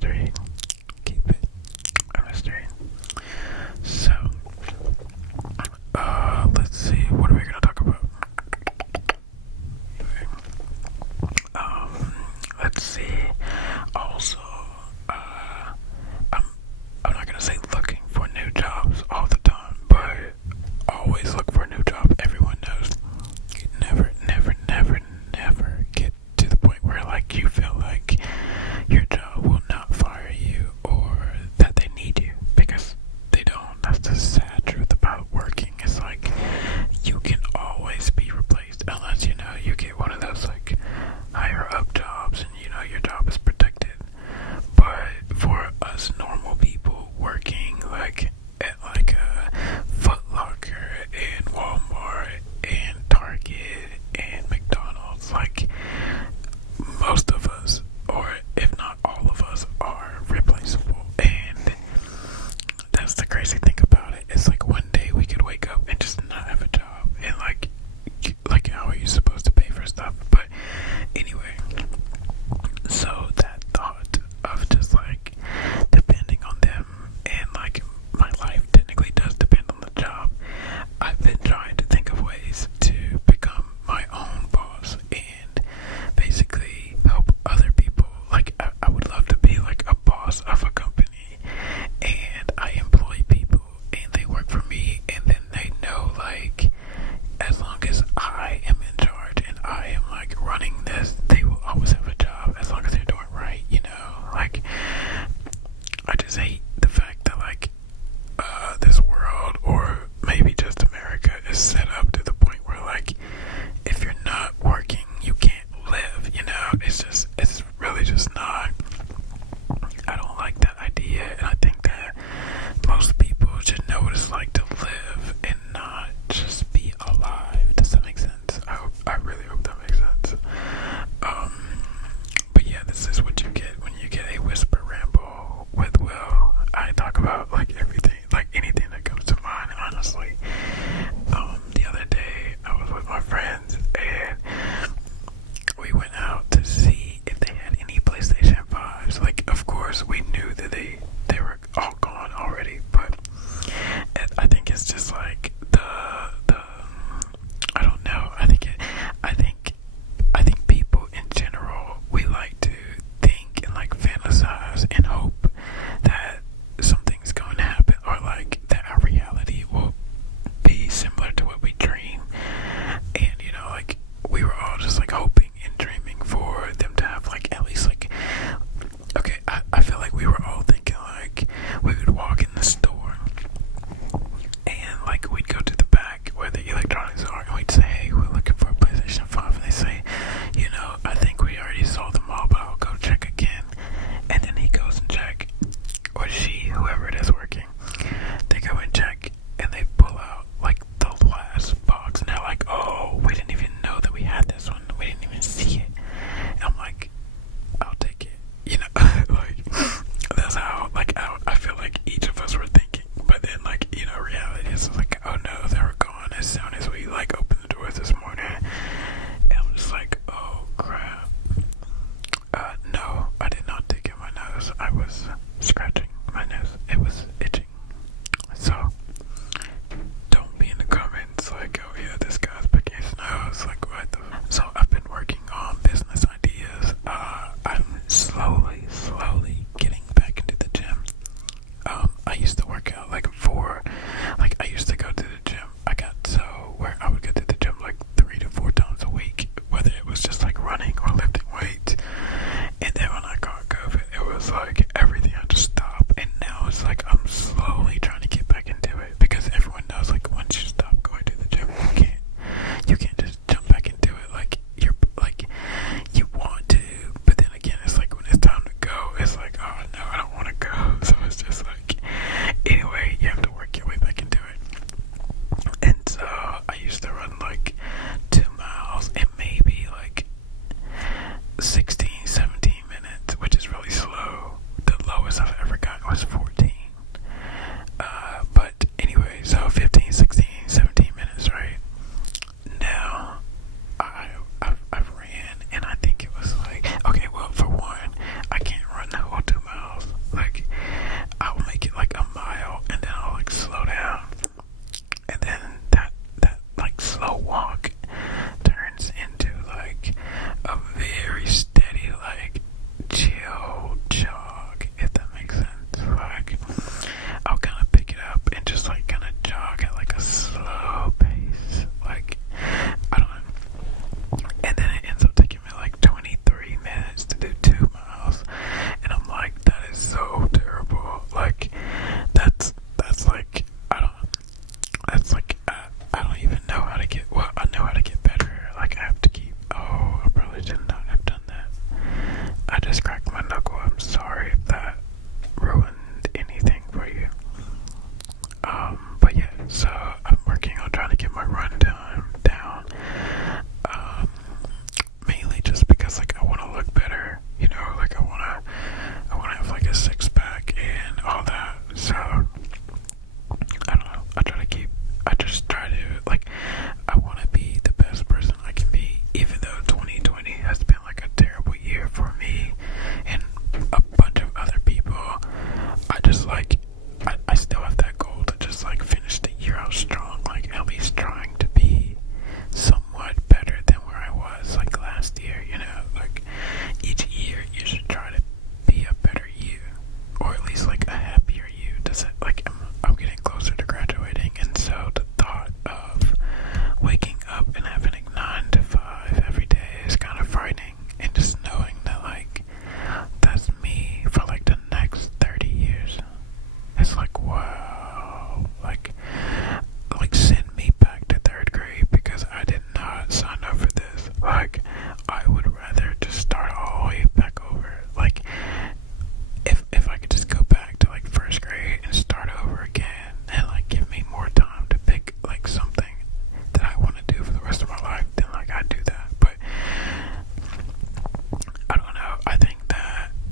mystery. Keep it a mystery. So, let's see. What are we gonna talk about? Let's see. Also, I'm not gonna say looking for new jobs all the time, but always look for a new job. Everyone knows. You never get to the point where like you feel like your job will not fire you or that they need you, because they don't. That's the sad truth about working. It's like you can always be replaced unless you get one of those like higher up jobs and your job is protected. But for us normal people working like at like a Foot Locker and Walmart and Target and McDonald's, like most of us, or if not all of us, are replaceable. And that's the crazy thing about it. It's like one day we could wake up and just not have a job, and like how are you supposed to pay for stuff? But anyway, so that thought of just like depending on them, and like my life technically does depend on the job, I've been trying to think of ways to become my own boss and basically help other people. Like I would love to be like a boss of a company, and I employ people and they work for me, and then they know like as long as I am in charge and I am like running this, they will always have a job as long as they're doing right, like I just hate the fact that like this world, or maybe just America, is set up to the point where like if you're not working you can't live. It's really just not. I don't like that idea, and I think that most people should know what it's like to live and not just be alive. Does that make sense? I really hope that makes sense. But yeah, this is what you get when you get a whisper ramble with Will. I talk about like everything, like anything that comes to mind, honestly. The other day I was with my friends and we went out to see if they had any PlayStation 5s. Like, of course, we knew that they were all gone already, but I think it's just like the I don't know. I think people in general, we like to think and like fantasize and hope that something's going to happen, or like that our reality will be similar to what we dream. And like we were all just like hoping and dreaming for them to have like at least like, okay, I feel like we were all thinking like we would walk in the store and like we'd go to the back where the electronics are and we'd say, hey, we're looking for a PlayStation 5, and they say, I think we already sold them all, but I'll go check again. And then he goes and check, or she, whoever it is working, they go and check and they pull out like the last box, and they're like, oh, we didn't even know that we had this one, we didn't even see it. And I'm like, I'll take it, like that's how like I feel like each of us were thinking. But then like reality is like, oh no, they were gone as soon as we like opened the doors this morning. And I'm just like, oh crap. No, I did not dig in my nose. I was scratching my nose. It was itching. So don't be in the comments like, oh yeah, this guy's picking his nose. Like what the? So I've been working on business ideas. I'm slowly getting back into the gym. I used to work out I used to go to the gym. I got so where I would go to the gym like 3 to 4 times a week, whether it was just like running or lifting weights. And then when I got COVID, it was like everything. I just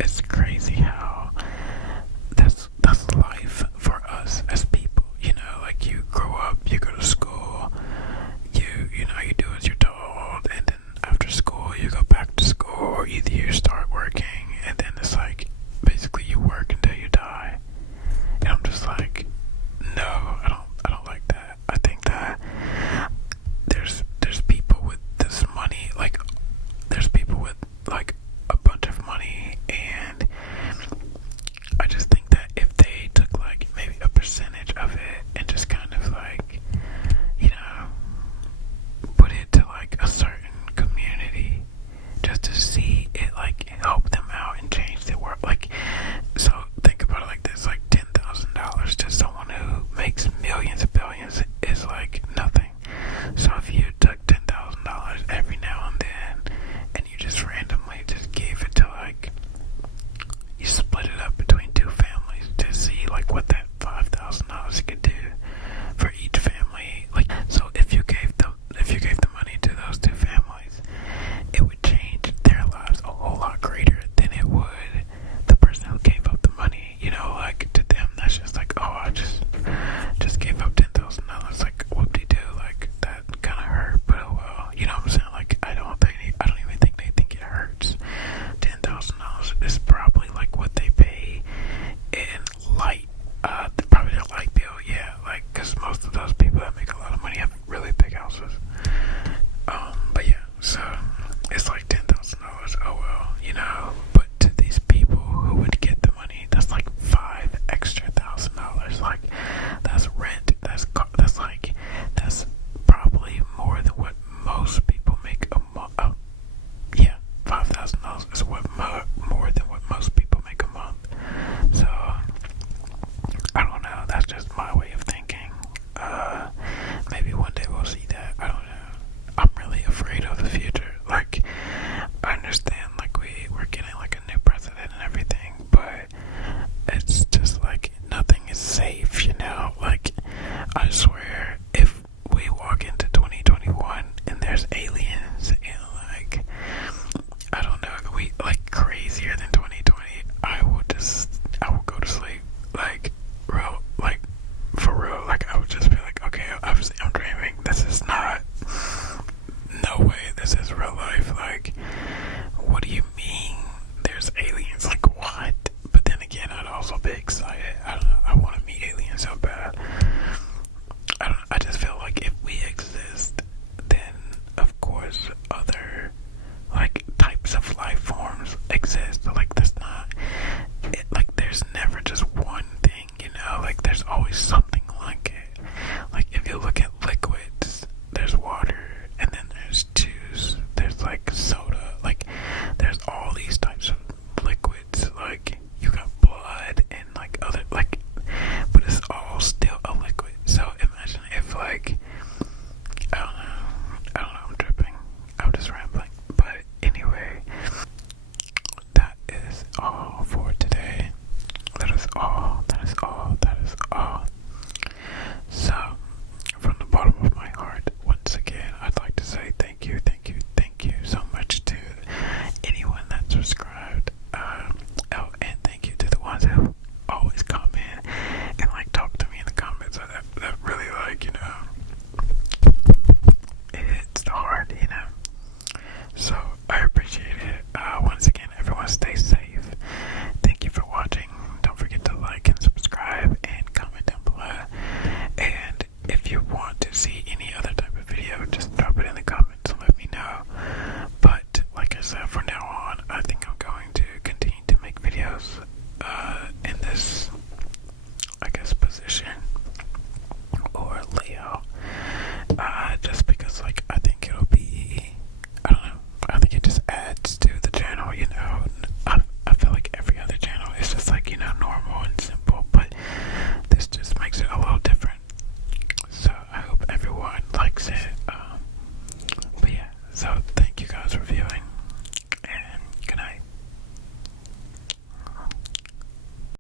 it's crazy how that's life for us as people. You know, like you grow up, you go to school, you do as you're told, and then after school you go back to school, or either you start working, and then it's like basically you work until you die. And I'm just like, no, I don't like that. I think that there's people with this money, like there's people with like a bunch of money, and I just think that if they took like maybe a percentage of it and just kind of like, you know, put it to like a certain community just to see it like help them out and change their world. Like, so think about it like this, like $10,000 to someone who makes millions and billions is like nothing. So if you took $10,000 every now and then and you just randomly just gave it to like, you split it up between two families to see like what that $5,000 could do for each family. Like, so if you gave the money to those two families, it would change their lives a whole lot greater than it would the person who gave up the money. You know, like to them that's just like, oh, I just gave up $10,000. Like, whoop-de-doo, like that kind of hurt, but oh well. You know what I'm saying? Like, I don't even think they think it hurts. $10,000 is probably like what they pay in light, probably their light bill. Yeah, like because most of those people that make a lot of money have really big houses. But yeah, so it's like $10,000. Oh well, you know. But to these people who would get the money, that's like $5,000. Like that's rent. That's probably more than what most people make a month. Yeah, $5,000 is what more than what most people make a month. So I don't know. That's just my way of thinking. Maybe one day we'll see that. I don't know. I'm really afraid of the future. Like, I understand, like, we're getting, like, a new president and everything, but it's just, like, nothing is safe, you know? Like, I swear, if we walk into 2021 and there's aliens and, like, I don't know, we, like, crazier than 2020, I will go to sleep, like, real, like, for real, like, I would just be like, okay, obviously I'm dreaming, this is not, no way, this is real life. Like, what do you mean there's aliens? Like, what? But then again, I'd also be excited. I don't know, I want to meet aliens so bad. I just feel like if we exist, then of course other like types of life forms exist. Like like there's never just one thing, you know, like there's always something like it. Like if you look at liquids, there's water, and then there's juice, there's like soda, like there's all these types of liquids, like you got blood and like other, like, but it's all still a liquid. So imagine if like, I don't know, I'm tripping, I'm just rambling, but anyway, that is all for today. That is all.